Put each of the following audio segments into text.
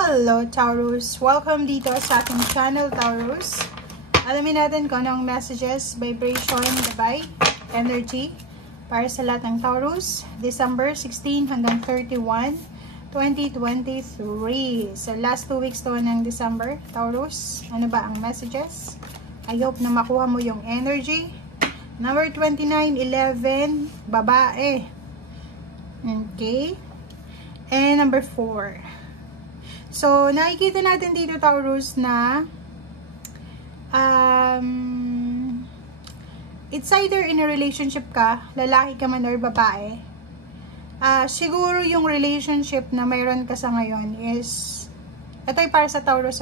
Hello Taurus! Welcome dito sa ating channel Taurus. Alamin natin kung anong messages, vibration, gabay, energy para sa lahat ng Taurus. December 16 hanggang 31, 2023. So last 2 weeks to ng December, Taurus. Ano ba ang messages? I hope na makuha mo yung energy. Number 29, 11, babae. Okay. And number 4. So, nakikita natin dito, Taurus, na it's either in a relationship ka, lalaki ka man or babae. Siguro yung relationship na mayroon ka sa ngayon is, ito ay para sa Taurus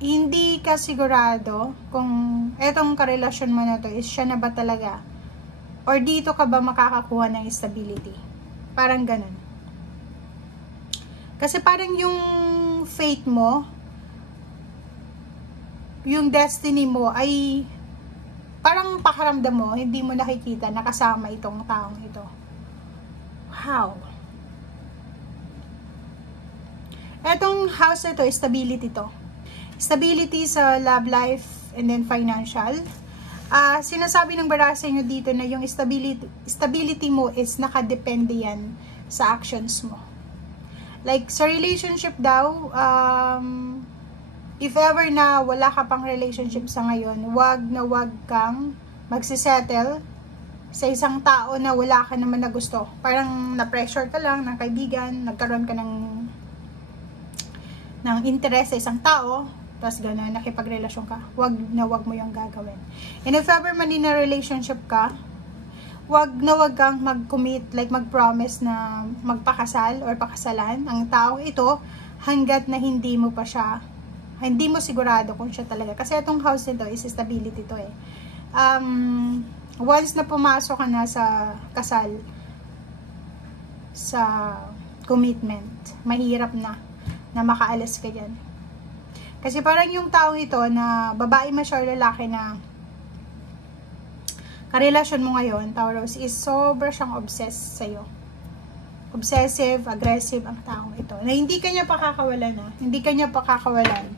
hindi ka sigurado kung etong karelasyon mo na to is siya na ba talaga or dito ka ba makakakuha ng stability. Parang ganun. Kasi parang yung fate mo, yung destiny mo ay parang pakaramdam mo, hindi mo nakikita nakasama itong taong ito. How? Etong house na ito, stability to. Stability sa love life and then financial. Sinasabi ng barasa nyo dito na yung stability mo is nakadepende yan sa actions mo. Like, sa relationship daw, if ever na wala ka pang relationship sa ngayon, wag kang magsisettle sa isang tao na wala ka naman na gusto. Parang na-pressure ka lang ng kaibigan, nagkaroon ka ng interest sa isang tao, tapos gano'n, nakipagrelasyon ka. Wag mo yung gagawin. And if ever man in a relationship ka, wag kang mag-commit, like mag-promise na magpakasal or pakasalan ang tao ito hanggat na hindi mo sigurado kung siya talaga. Kasi itong house nito is stability to once na pumasok ka na sa kasal, sa commitment, mahirap na makaalis ka dyan. Kasi parang yung tao ito na babae man siya o lalaki na karelasyon mo ngayon, Taurus, is sobra siyang obsessed sa'yo. Obsessive, aggressive ang taong ito. Na hindi ka niya pakakawalan Hindi ka niya pakakawalan.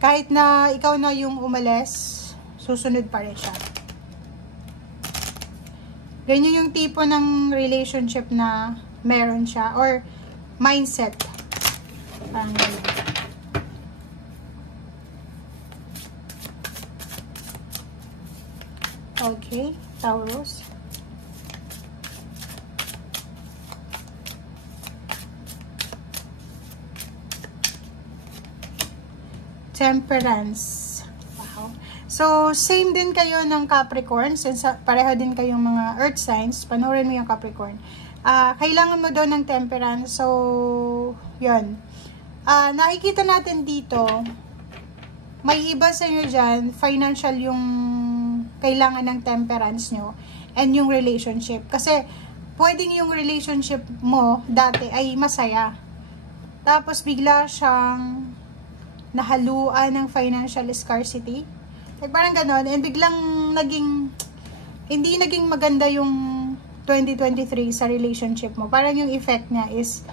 Kahit na ikaw na yung umalis, susunod pa rin siya. Ganyan yung tipo ng relationship na meron siya. Or mindset. Parang ganyan. Okay, Taurus. Temperance. Wow. So, same din kayo ng Capricorn. Since pareho din kayong mga earth signs, panoorin mo yung Capricorn. Kailangan mo daw ng temperance. So, yun. Nakikita natin dito, may iba sa inyo dyan, financial yung kailangan ng temperance nyo and yung relationship. Kasi, pwedeng yung relationship mo dati ay masaya. Tapos, bigla siyang nahaluan ng financial scarcity. Like, parang ganon. And biglang hindi naging maganda yung 2023 sa relationship mo. Parang yung effect niya is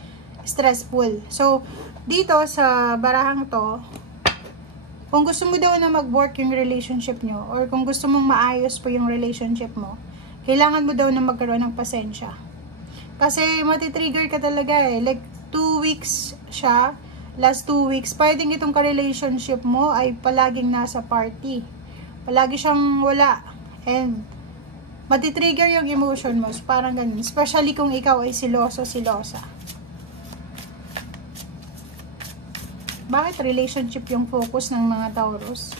stressful. So, dito sa barahang to, kung gusto mo daw na mag-work yung relationship nyo, or kung gusto mong maayos po yung relationship mo, kailangan mo daw na magkaroon ng pasensya. Kasi matitrigger ka talaga Like, 2 weeks siya, last 2 weeks, pwedeng itong ka-relationship mo ay palaging nasa party. Palagi siyang wala. And, matitrigger yung emotion mo. So, parang ganun. Especially kung ikaw ay silosa. Bakit relationship yung focus ng mga Taurus?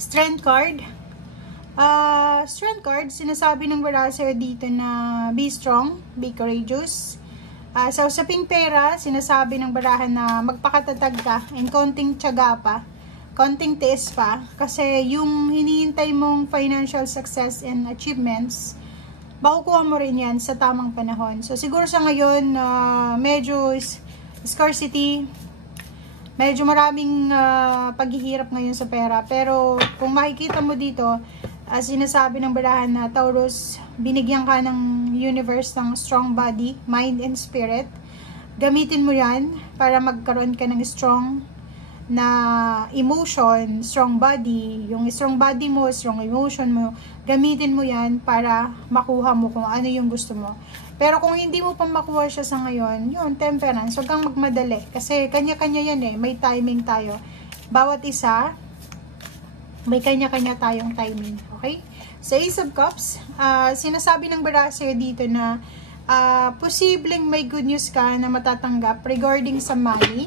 Strength card. Strength card, sinasabi ng barasa dito na be strong, be courageous. Sa usaping pera, sinasabi ng barahan na magpakatatag ka and konting tiyaga pa, konting tiis pa. Kasi yung hinihintay mong financial success and achievements, makukuha mo rin yan sa tamang panahon. So siguro sa ngayon, medyo scarcity, medyo maraming paghihirap ngayon sa pera. Pero kung makikita mo dito, sinasabi ng barahan na Taurus, binigyan ka ng universe ng strong body, mind and spirit. gamitin mo yan para magkaroon ka ng strong na emotion, strong body. Yung strong body mo, strong emotion mo, gamitin mo yan para makuha mo kung ano yung gusto mo. Pero kung hindi mo pa makuha siya sa ngayon, yun, temperance, huwag kang magmadali. Kasi kanya-kanya yan eh, may timing tayo. Bawat isa, may kanya-kanya tayong timing. Okay? Sa Ace of Cups, sinasabi ng Barasir dito na posibleng may good news ka na matatanggap regarding sa money.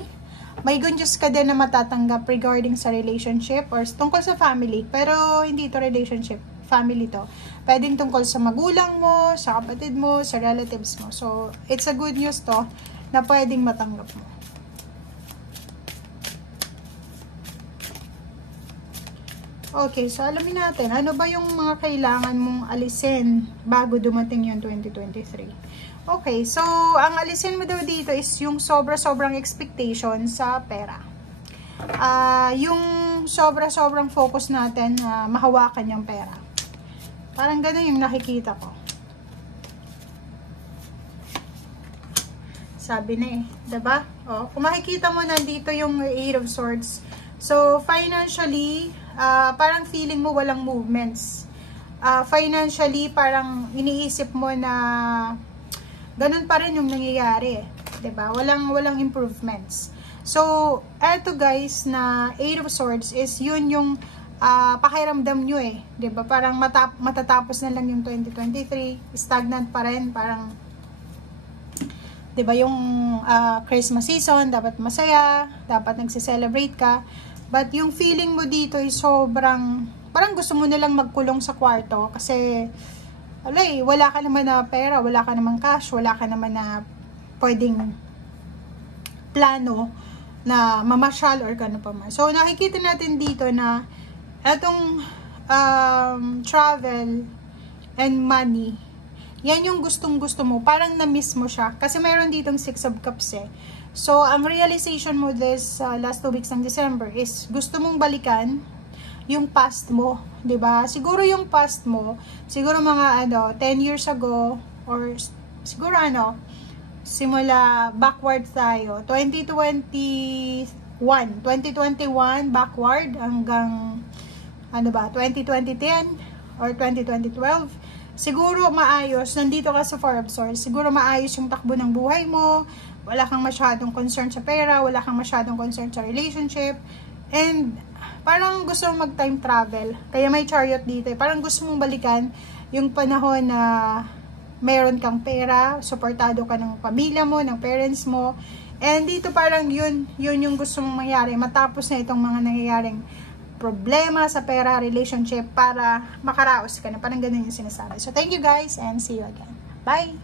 May good news ka din na matatanggap regarding sa relationship or tungkol sa family. Pero hindi ito relationship, family to. Pwedeng tungkol sa magulang mo, sa kapatid mo, sa relatives mo. So, it's a good news to na pwedeng matanggap mo. Okay, so alamin natin, ano ba yung mga kailangan mong alisin bago dumating yung 2023? Okay, so ang alisin mo daw dito is yung sobra-sobrang expectation sa pera. Yung sobra-sobrang focus natin na mahawakan yung pera. Parang ganun yung nakikita ko. Sabi na eh, diba? O, kung makikita mo nandito yung Eight of Swords. So, financially, parang feeling mo walang movements. Financially, parang iniisip mo na ganun pa rin yung nangyayari. Diba? Walang improvements. So, eto guys na Eight of Swords is yun yung pakiramdam nyo eh. Diba? Parang matatapos na lang yung 2023. Stagnant pa rin. Parang, diba yung Christmas season, dapat masaya, dapat nagse-celebrate ka. But yung feeling mo dito ay sobrang, parang gusto mo nalang magkulong sa kwarto kasi, alay, wala ka naman na pera, wala ka naman cash, wala ka naman na pwedeng plano na mamasyal or gano'n pa man. So, nakikita natin dito na etong travel and money, yan yung gustong-gusto mo. Parang na-miss mo siya. Kasi mayroon ditong Six of Cups eh. So, ang realization mo this last 2 weeks ng December is gusto mong balikan yung past mo. 'Di ba? Siguro yung past mo, siguro mga 10 years ago or siguro simula backward tayo. 2021 backward hanggang 2010 or 2012. Siguro maayos, nandito ka sa Four of Swords, siguro maayos yung takbo ng buhay mo, wala kang masyadong concern sa pera, wala kang masyadong concern sa relationship, and parang gusto mong mag-time travel. Kaya may Chariot dito. Parang gusto mong balikan yung panahon na meron kang pera, suportado ka ng pamilya mo, ng parents mo, and dito parang yun yung gusto mong mangyari, matapos na itong mga nangyayaring problema sa pera, relationship, para makaraos ka na. Parang ganun yung sinasabi. So, thank you guys and see you again. Bye!